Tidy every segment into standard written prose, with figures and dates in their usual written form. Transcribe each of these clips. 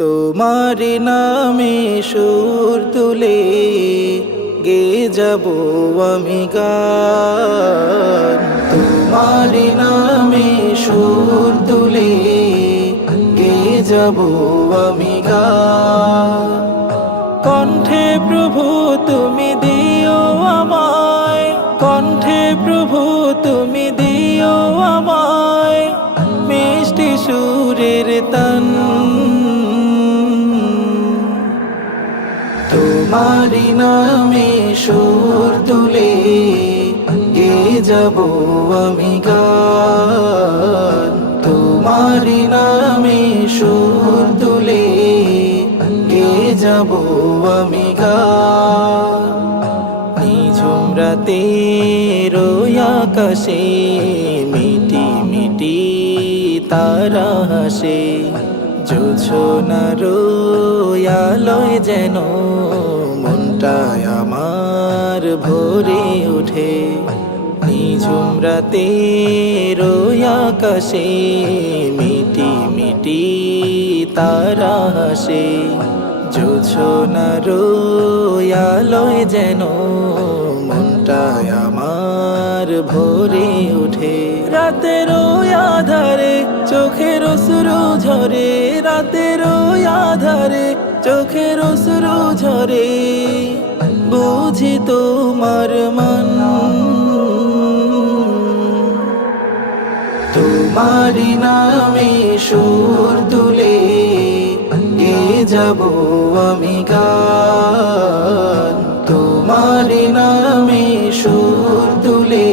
তোমার নামে সুর তুলে গে যাব আমি গান। তোমার নামে সুর তুলে গে যাব আমি গান। কণ্ঠে প্রভু তুমি দিও আমায়, কণ্ঠে প্রভু তুমি দিও আমায় মিষ্টি সুরের তান। তোমারি নামে সুর তুলে গে যাব আমি গান। তোমারি নামে সুর তুলে গে যাব আমি গান। নিঝুম রাতে আকাশে মিটি মিটি তারা হাসে, জোছনার আলোয় যেন মনটায় আমার ভরে ওঠে। নিঝুম রাতে আকাশে মিটি মিটি তারা হাসে, জোছনার আলোয় যেন মনটায় আমার ভরে ওঠে। রাতের আধারে চোখের অশ্রু ঝরে, রাতের আধারে চোখের অশ্রু ঝরে, বুঝি তোমার মান। তোমারি নামে সুর তুলে গে যাব আমি গান। তোমারি নামে সুর তুলে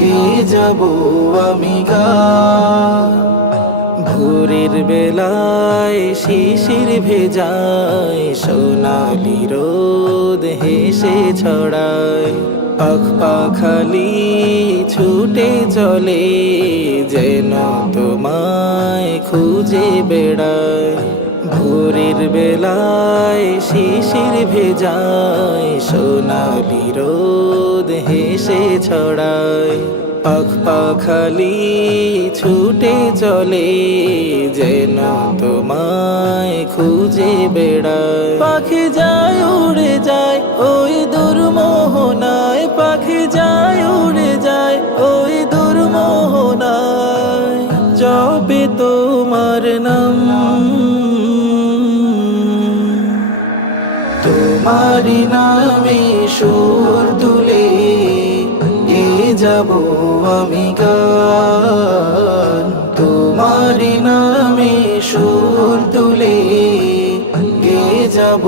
গে যাব আমি গান। ভোরের বেলায় শিশির ভেজায়, সোনালি রোদ হেসে ছড়ায়, পাখ পাখালি ছুটে চলে যেন তোমায় খুঁজে বেড়ায়। ভোরের বেলায় শিশির ভেজায়, সোনালি রোদ হেসে ছড়ায়, পাখ পাখালি ছুটে চলে যেন তোমায় খুঁজে বেড়ায়। পাখি যায় উড়ে যায় ওই দুর্মোহনায়, পাখি যায় উড়ে যায় ওই দুর্মোহনায়, জপে তোমার নাম। তোমারি নামে সুর তুলে গে যাব আমি গান। তোমারি নামে সুর তুলে গে যাব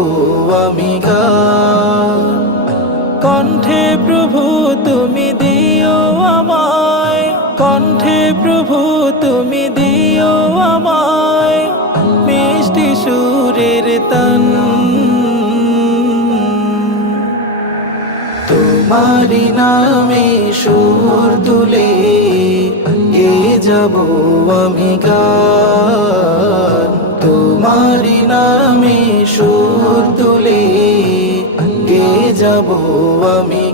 আমি গান। কণ্ঠে প্রভু তুমি দিও আমায়, কণ্ঠে প্রভু তুমি দিও আমায় মিষ্টি সুরের তান। তোমারি নামে সুর তুলে গে যাব আমি গান। তোমারি নামে সুর তুলে গে যাব আমি